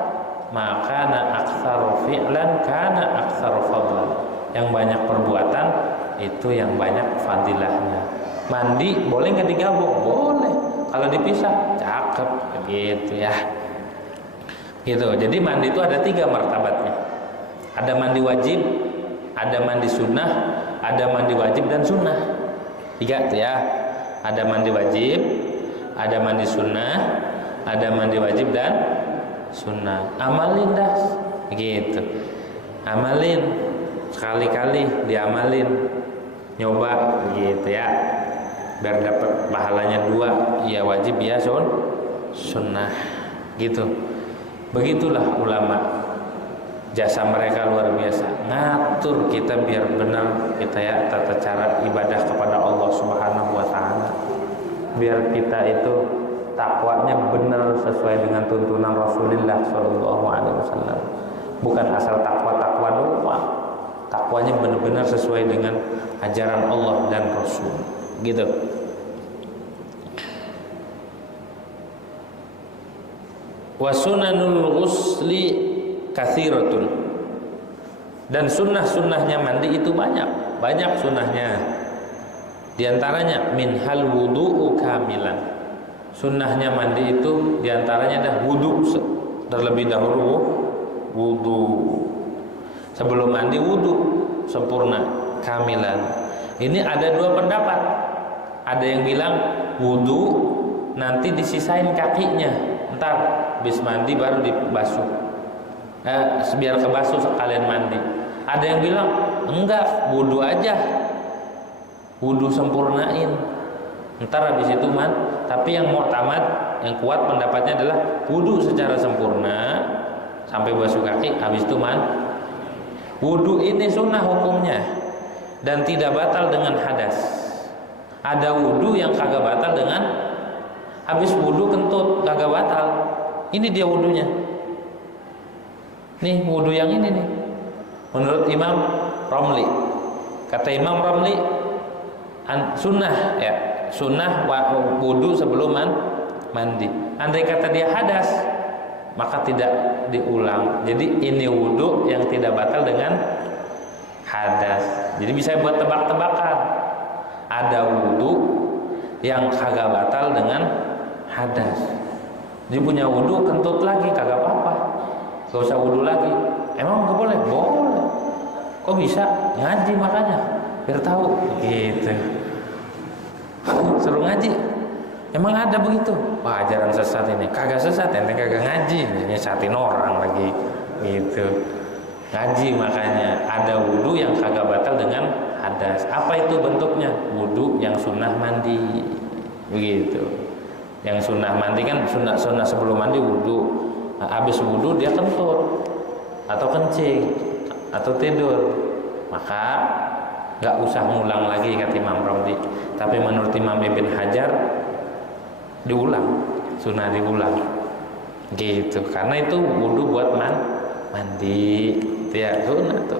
Makana aktsaru fi'lan kana aktsaru fadlan. Yang banyak perbuatan itu yang banyak fadilahnya. Mandi boleh nggak digabung? Boleh. Kalau dipisah, cakep, gitu ya. Gitu. Jadi mandi itu ada 3 martabatnya. Ada mandi wajib, Ada mandi sunnah, ada mandi wajib dan sunnah. 3 tuh ya. Ada mandi wajib, ada mandi sunnah, ada mandi wajib dan sunnah. Amalin dah, gitu. Amalin sekali-kali diamalin, nyoba gitu ya, biar dapat pahalanya 2, ya wajib ya sunnah, gitu. Begitulah ulama, jasa mereka luar biasa, ngatur kita biar benar kita ya tata cara ibadah kepada Allah Subhanahu wa taala, biar kita itu takwanya benar sesuai dengan tuntunan Rasulullah Shallallahu alaihi wasallam. Bukan asal takwa doang. Takwanya benar-benar sesuai dengan ajaran Allah dan Rasul, gitu. Wa sunanul ghusli katsiratun. Dan sunnah-sunnahnya mandi itu banyak sunnahnya. Di antaranya minhal wudu'u kamilan. Sunnahnya mandi itu di antaranya ada wudu terlebih dahulu, wudu. Sebelum mandi wudu sempurna, kamilan. Ini ada 2 pendapat. Ada yang bilang wudu nanti disisain kakinya, ntar habis mandi baru dibasuh, biar kebasuh sekalian mandi. Ada yang bilang enggak, wudu aja, wudu sempurnain, ntar habis itu tapi yang mu'tamad, yang kuat pendapatnya adalah wudu secara sempurna sampai basuh kaki, habis itu wudu ini sunnah hukumnya dan tidak batal dengan hadas. Ada wudu yang kagak batal dengan habis wudu kentut, kagak batal. Ini dia wudunya. Nih wudu yang ini nih. Menurut Imam Romli, kata Imam Romli sunnah ya, sunnah wudu sebelum mandi. Andai kata dia hadas, maka tidak diulang. Jadi ini wudu yang tidak batal dengan hadas. Jadi bisa buat tebak-tebakan. Ada wudu yang kagak batal dengan hadas. Dia punya wudu kentut lagi kagak apa-apa, gak usah wudu lagi. Emang gak boleh? Boleh. Kok bisa? Ngaji makanya biar tahu gitu. Suruh ngaji. Emang ada begitu? Wah, ajaran sesat ini. Kagak sesat, ente kagak ngaji, nyesatin orang lagi gitu. Ngaji makanya ada wudu yang kagak batal dengan hadas. Apa itu bentuknya? Wudu yang sunnah mandi. Begitu. Yang sunnah mandi kan sunnah sebelum mandi wudu. Nah, habis wudu dia kentut atau kencing atau tidur. Maka enggak usah ngulang lagi kata Imam Romli. Tapi menurut Imam Ibn Hajar diulang, sunnah diulang gitu, karena itu wudu buat mandi ya, sunnah tuh.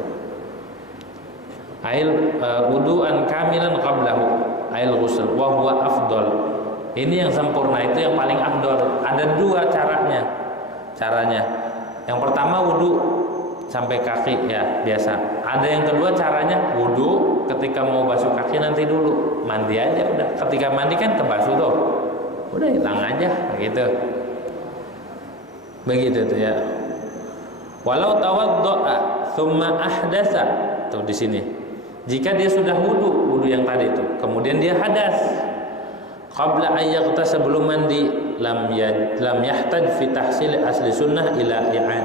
Wudu'an kamilan qablahu ail ghusl wa huwa afdal. Ini yang sempurna, itu yang paling afdal. Ada 2 caranya. Yang pertama wudu sampai kaki ya biasa. Ada yang kedua caranya wudu ketika mau basuh kaki nanti dulu, mandi aja udah. Ketika mandi kan kebasuh tuh, udah hilang aja gitu. Begitu tuh ya. Walau tawaddo'a thumma ahdasa, tuh di sini. Jika dia sudah wudu yang tadi itu, kemudian dia hadas, qabla ayyaqta, sebelum mandi, lam yahtaj fi tahsil asli sunnah ila i'anah.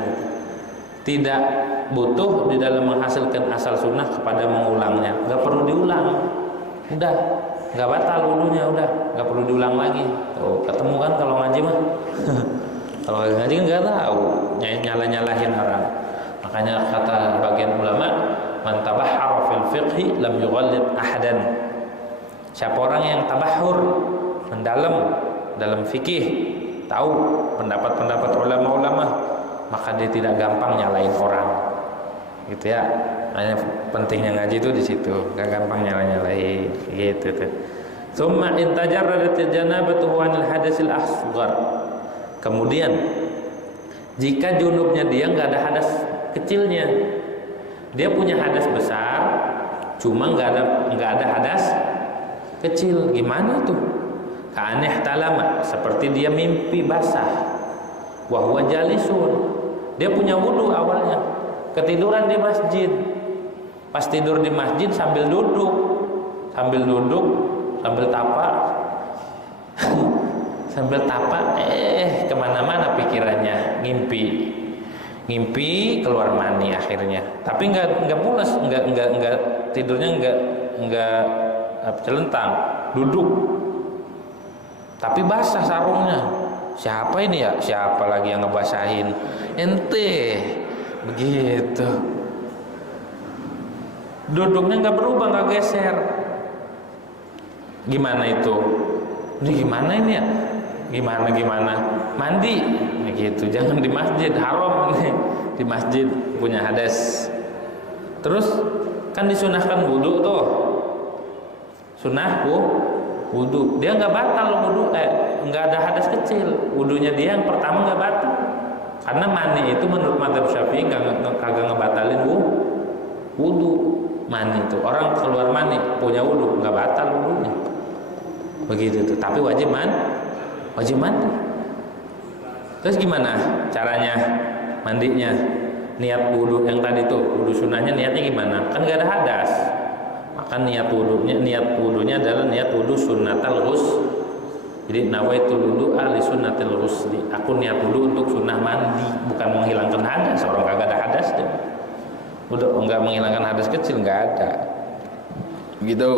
Tidak butuh di dalam menghasilkan asal sunnah kepada mengulangnya. Enggak perlu diulang. Udah nggak batal wudunya, udah nggak perlu diulang lagi. Tuh ketemu kan kalau ngaji mah. Kalau ngaji kan nggak tahu, nyalahin orang. Makanya kata bagian ulama, man tabahhara fil fiqhi lam yughallid ahadan. Siapa orang yang tabahhur, mendalam dalam fikih, tahu pendapat-pendapat ulama-ulama, maka dia tidak gampang nyalain orang. Gitu ya. Hanya pentingnya ngaji itu di situ, gak gampang nyalain gitu tuh. Tsumma intajarradat janabatu anil hadasil asghar. Kemudian jika junubnya dia enggak ada hadas kecilnya, dia punya hadas besar, cuma enggak ada hadas kecil, gimana tuh? Ka'aneh talama, seperti dia mimpi basah. Wa huwa jalisun, dia punya wudu awalnya, ketiduran di masjid. Pas tidur di masjid sambil duduk, sambil tapak, sambil tapak, kemana-mana pikirannya, ngimpi keluar mani akhirnya. Tapi nggak pulas, nggak tidurnya nggak celentang, duduk. Tapi basah sarungnya. Siapa ini ya? Siapa lagi yang ngebasahin? Ente, begitu. Duduknya nggak berubah, nggak geser. Gimana itu? Ini gimana ini ya? Gimana? Mandi, begitu. Jangan di masjid, haram nih. Di masjid punya hadas. Terus kan disunahkan wudu tuh. Sunah wudu. Dia nggak batal wudu, nggak ada hadas kecil. Wudunya dia yang pertama nggak batal. Karena mani itu menurut mazhab Syafi'i kagak ngebatalin wudu. Mani itu orang keluar mani punya wudu nggak batal wudunya. Begitu tuh. Tapi wajib mandi. Terus gimana caranya mandinya? Niat wudu yang tadi tuh, wudu sunahnya niatnya gimana? Kan nggak ada hadas. Maka niat wudunya adalah niat wudu sunnatal ghusl. Jadi nawaitul wudu'a li sunnatil ghusli. Aku niat wudu untuk sunnah mandi, bukan menghilangkan hadas. Orang kagak ada hadas deh. Udah enggak menghilangkan hadas kecil, enggak ada. Gitu.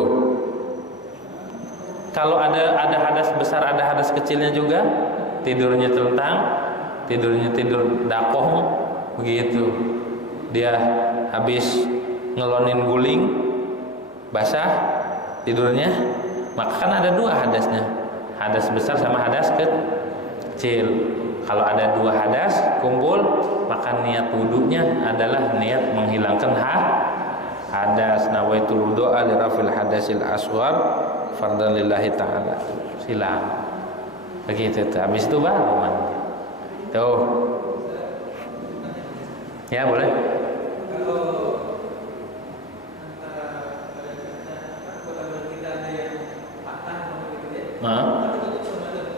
Kalau ada hadas besar, ada hadas kecilnya juga, tidurnya telentang, tidur dakong, begitu. Dia habis ngelonin guling, basah tidurnya, maka kan ada dua hadasnya, hadas besar sama hadas kecil. Kalau ada dua hadas kumpul, maka niat wudunya adalah niat menghilangkan hadas. Nawaitul wudu'a li rafil hadasil asghar fardhan lillahi ta'ala. Silam. Begitu tuh. Habis itu baru mandi. Tuh. Ya, boleh.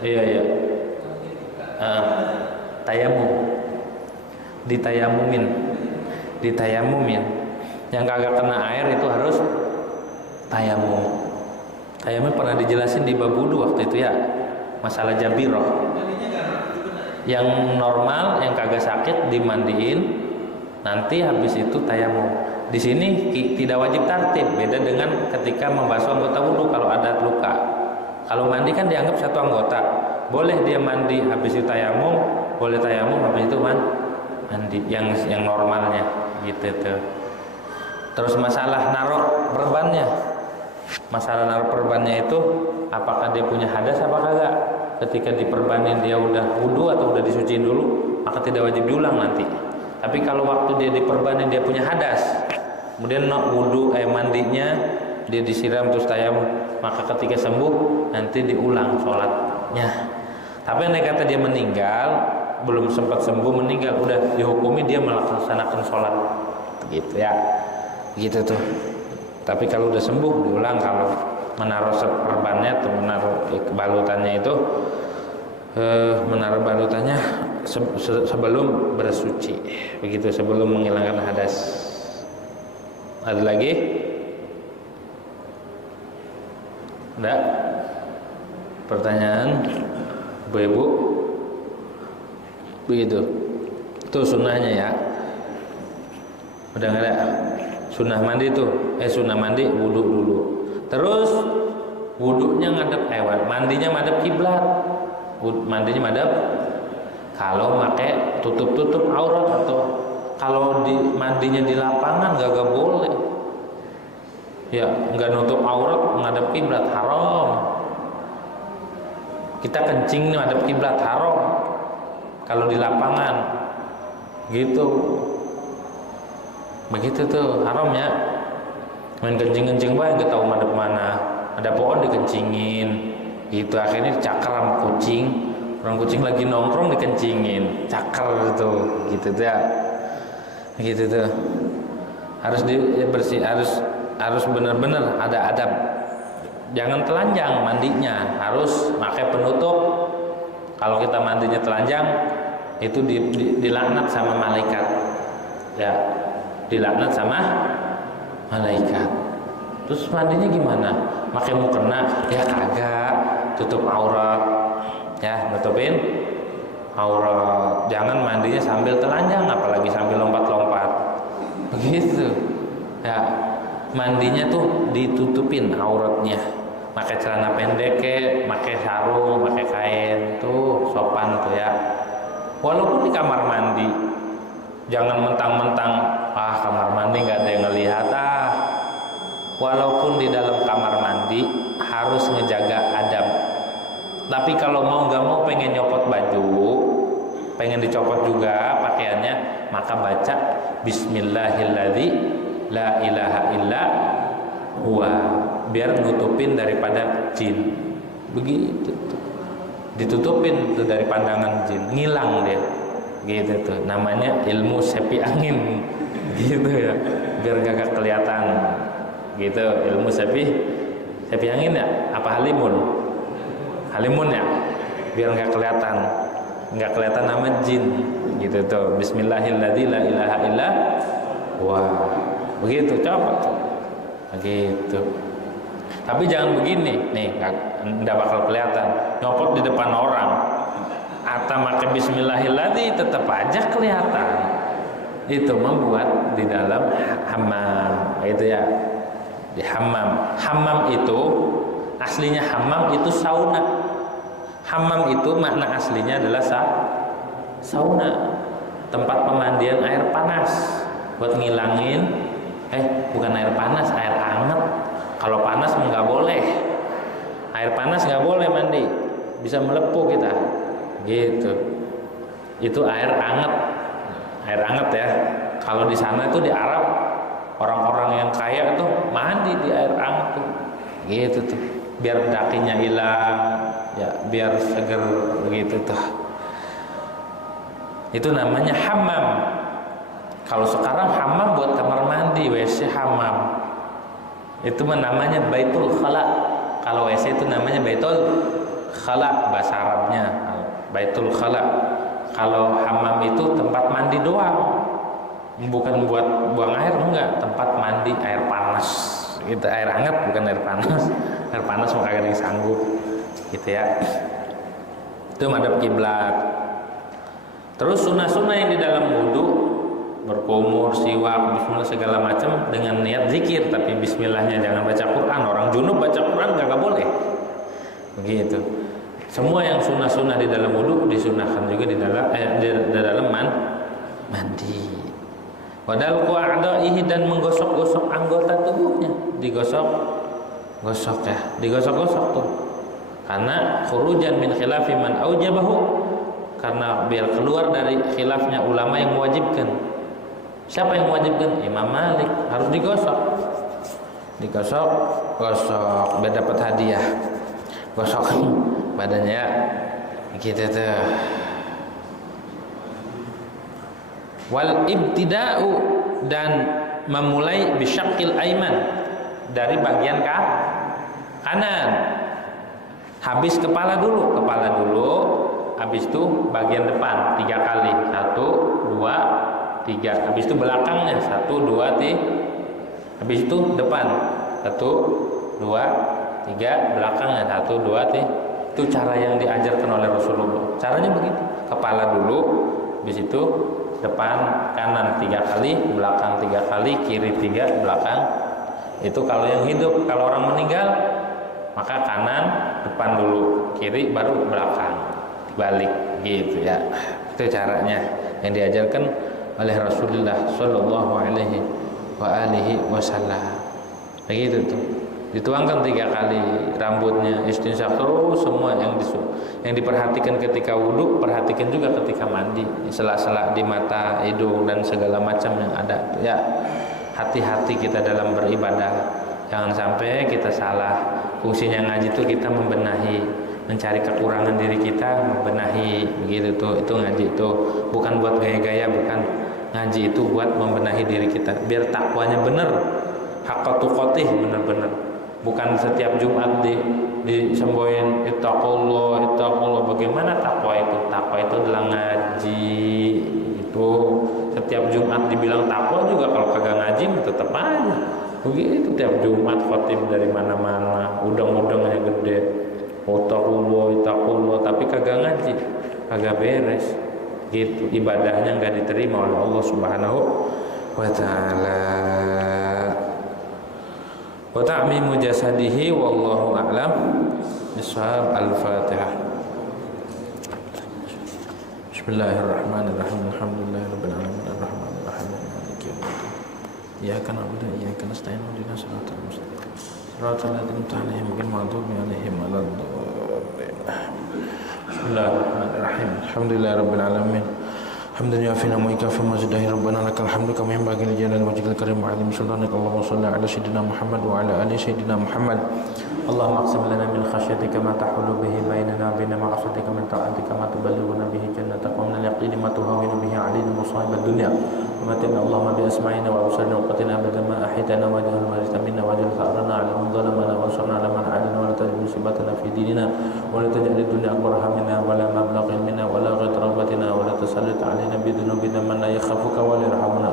Iya. Ditayamumin. Yang kagak kena air itu harus tayamum. Tayamum pernah dijelasin di bab wudu waktu itu ya, masalah jabirah. Yang normal, yang kagak sakit dimandiin, nanti habis itu tayamum. Di sini tidak wajib tartib, beda dengan ketika membasuh anggota wudu kalau ada luka. Kalau mandi kan dianggap satu anggota. Boleh dia mandi habis itu tayamum, boleh tayamum habis itu mandi yang normalnya gitu tuh. Terus masalah naruh perbannya. Masalah naruh perbannya itu apakah dia punya hadas apa kagak? Ketika diperbanin dia udah wudu atau udah disuciin dulu, maka tidak wajib diulang nanti. Tapi kalau waktu dia diperbanin dia punya hadas, kemudian wudu mandinya dia disiram terus tayamum, maka ketika sembuh nanti diulang sholatnya. Tapi andai kata dia meninggal, belum sempat sembuh meninggal, udah dihukumi dia melaksanakan sholat, gitu ya, gitu tuh. Tapi kalau udah sembuh diulang. Kalau menaruh perbannya atau menaruh balutannya itu, menaruh balutannya sebelum bersuci, begitu, sebelum menghilangkan hadas. Ada lagi? Enggak? Pertanyaan ibu-ibu? Begitu. Itu sunnahnya ya. Udah nggak ada? Sunnah mandi tuh. Sunnah mandi wudu dulu. Terus wudunya ngadep mandinya madep kiblat. Mandinya madep. Kalau pakai tutup aurat atau kalau mandinya di lapangan gak boleh. Ya, nggak nutup aurat ngadep kiblat, haram. Kita kencing ngadep kiblat, haram. Kalau di lapangan gitu. Begitu tuh, haram ya. Main kencing-kencing bae enggak tahu madep mana. Ada pohon dikencingin. Gitu akhirnya dicakar sama kucing. Orang kucing lagi nongkrong dikencingin, cakar tuh. Gitu tuh ya. Gitu tuh. Harus bersih, harus benar-benar ada adab. Jangan telanjang mandinya, harus pakai penutup. Kalau kita mandinya telanjang, itu dilaknat sama malaikat. Ya, dilaknat sama malaikat. Terus mandinya gimana? Pakai mukena? Ya kagak, tutup aurat, ya nutupin aurat. Jangan mandinya sambil telanjang, apalagi sambil lompat-lompat. Begitu. Ya, mandinya tuh ditutupin auratnya. Pakai celana pendek, pakai sarung, pakai kain, tuh sopan tuh ya. Walaupun di kamar mandi, jangan mentang-mentang kamar mandi nggak ada yang ngelihat Walaupun di dalam kamar mandi harus ngejaga adab. Tapi kalau mau nggak mau pengen nyopot baju, pengen dicopot juga pakaiannya, maka baca Bismillahilladzi la ilaha illa huwa, biar nutupin daripada jin. Begitu tuh. Ditutupin tuh dari pandangan jin, ngilang dia. Gitu tuh. Namanya ilmu sepi angin. Gitu ya. Biar gak kelihatan. Gitu, ilmu sepi angin ya? Apa halimun? Halimun ya? Biar gak kelihatan nama jin. Gitu tuh. Bismillahirrahmanirrahim la ilaha illa huwa. Begitu, coba tuh. Begitu. Tapi jangan begini, nih nggak bakal kelihatan. Nyopot di depan orang, atau pakai Bismillahirrahmanirrahim tetap aja kelihatan. Itu membuat di dalam hammam, itu ya, di hammam. Hammam itu aslinya hammam itu sauna. Hammam itu makna aslinya adalah sauna, tempat pemandian air panas buat ngilangin. Bukan air panas, air hangat. Kalau panas nggak boleh, air panas nggak boleh mandi, bisa melepuh kita, gitu. Itu air hangat ya. Kalau di sana itu di Arab, orang-orang yang kaya itu mandi di air hangat tuh, gitu tuh, biar dakinya hilang, ya biar seger begitu tuh. Itu namanya hammam. Kalau sekarang hammam buat kamar mandi, WC hammam. Itu namanya baitul khala. Kalau WC itu namanya baitul khala bahasa Arabnya, baitul khala. Kalau hammam itu tempat mandi doang, bukan buat buang air, enggak, tempat mandi air panas. Itu air hangat, bukan air panas. Air panas mah kagak disanggup, gitu ya. Itu madhab kiblat. Terus sunah-sunah yang di dalam wudu, berkumur, siwak, bismillah segala macam dengan niat zikir, tapi bismillahnya jangan baca Quran. Orang junub baca Quran gak boleh. Begitu. Semua yang sunnah-sunnah di dalam wudu disunahkan juga di dalam mandi. Wadal qa'da'ihi, dan menggosok-gosok anggota tubuhnya, digosok ya, digosok-gosok tuh. Karena khurujan min khilafi man aujabahu, karena biar keluar dari khilafnya ulama yang mewajibkan. Siapa yang mewajibkan? Imam Malik. Harus digosok, gosok biar dapat hadiah. Gosok badannya, gitu tuh. Wal ibtida'u, dan memulai bisyaqil aiman, dari bagian kanan. Habis kepala dulu, habis itu bagian depan 3 kali, 1, 2, 3. Habis itu belakangnya 1, 2, 3. Habis itu depan 1, 2, 3. Belakangnya 1, 2, 3. Itu cara yang diajarkan oleh Rasulullah. Caranya begitu. Kepala dulu, habis itu depan kanan 3 kali, belakang 3 kali, kiri 3, belakang. Itu kalau yang hidup. Kalau orang meninggal, maka kanan, depan dulu, kiri, baru belakang, balik, gitu ya. Itu caranya yang diajarkan oleh Rasulullah Shallallahu Alaihi Wasallam. Begitu tuh. Dituangkan 3 kali rambutnya, istinsyak terus, semua yang diperhatikan ketika wudhu, perhatikan juga ketika mandi, sela-sela di mata, hidung, dan segala macam yang ada. Ya, hati-hati kita dalam beribadah, jangan sampai kita salah. Fungsinya ngaji itu kita membenahi, mencari kekurangan diri kita, membenahi, begitu tuh. Itu ngaji itu bukan buat gaya-gaya, bukan. Ngaji itu buat membenahi diri kita, biar takwanya bener, haqqa tuqatih, bener-bener. Bukan setiap Jumat disembohin ittaqullah. Bagaimana takwa itu? Takwa itu adalah ngaji. Itu setiap Jumat dibilang takwa juga, kalau kagak ngaji tetap aja Begitu tiap Jumat khotib dari mana-mana, udang-udangnya gede. Taqullah, tapi kagak ngaji, kagak beres. Gitu, ibadahnya enggak diterima oleh Allah Subhanahu wa taala. Wa ta'mimu jasadihi wallahu a'lam bishawab. Al-Fatihah. Bismillahirrahmanirrahim. Alhamdulillahirabbil alamin arrahmanir rahim maliki yaumiddin. Iyyaka na'budu wa iyyaka nasta'in ihdinas siratal mustaqim. Siratal ladzina an'amta 'alaihim ghairil maghdubi 'alaihim waladdallin. Bismillahirrahmanirrahim. Alhamdulillahirabbil alamin. Hamdan yafina wa yukafi mazidahi rabbana lakal hamdu kama yanbaghi li jalali wajhikal karim wa 'azimi sultanik. Allahumma shalli 'ala sayyidina Muhammad wa 'ala ali sayyidina Muhammad. Allahumma aqsim lana min khasyatika ma tahulu bihi bainana wa baina ma'asiyatika, min ta'atika ma tuballighuna bihi jannataka, wa min al-yaqini ma tuhawwinu bihi 'alaina musa'ib ad-dunya. Wa matina Allahumma bi asma'ina wa absarina wa qatina abada ma ahitana wa ja'al waritha minna wa ja'al tha'rana 'ala man zalamana wa ansurna 'ala man 'adana wa la taj'al musibatana fi dinina wa la taj'al ad-dunya akbar hammina wa la mablagha ilmina wa la ghayra rabbatina wa la tusallit 'alaina bi dhunubina man la yakhafuka wa la yarhamuna.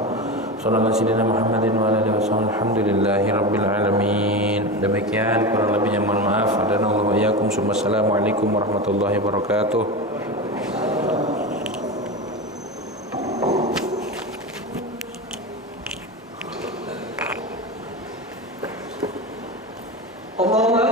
Sallallahu alaihi Muhammadin wa alihi wasallam. Alhamdulillahi rabbil alamin. Demikian kurang lebihnya mohon maaf. Hadanallahu wa iyyakum. Assalamualaikum warahmatullahi wabarakatuh. Allah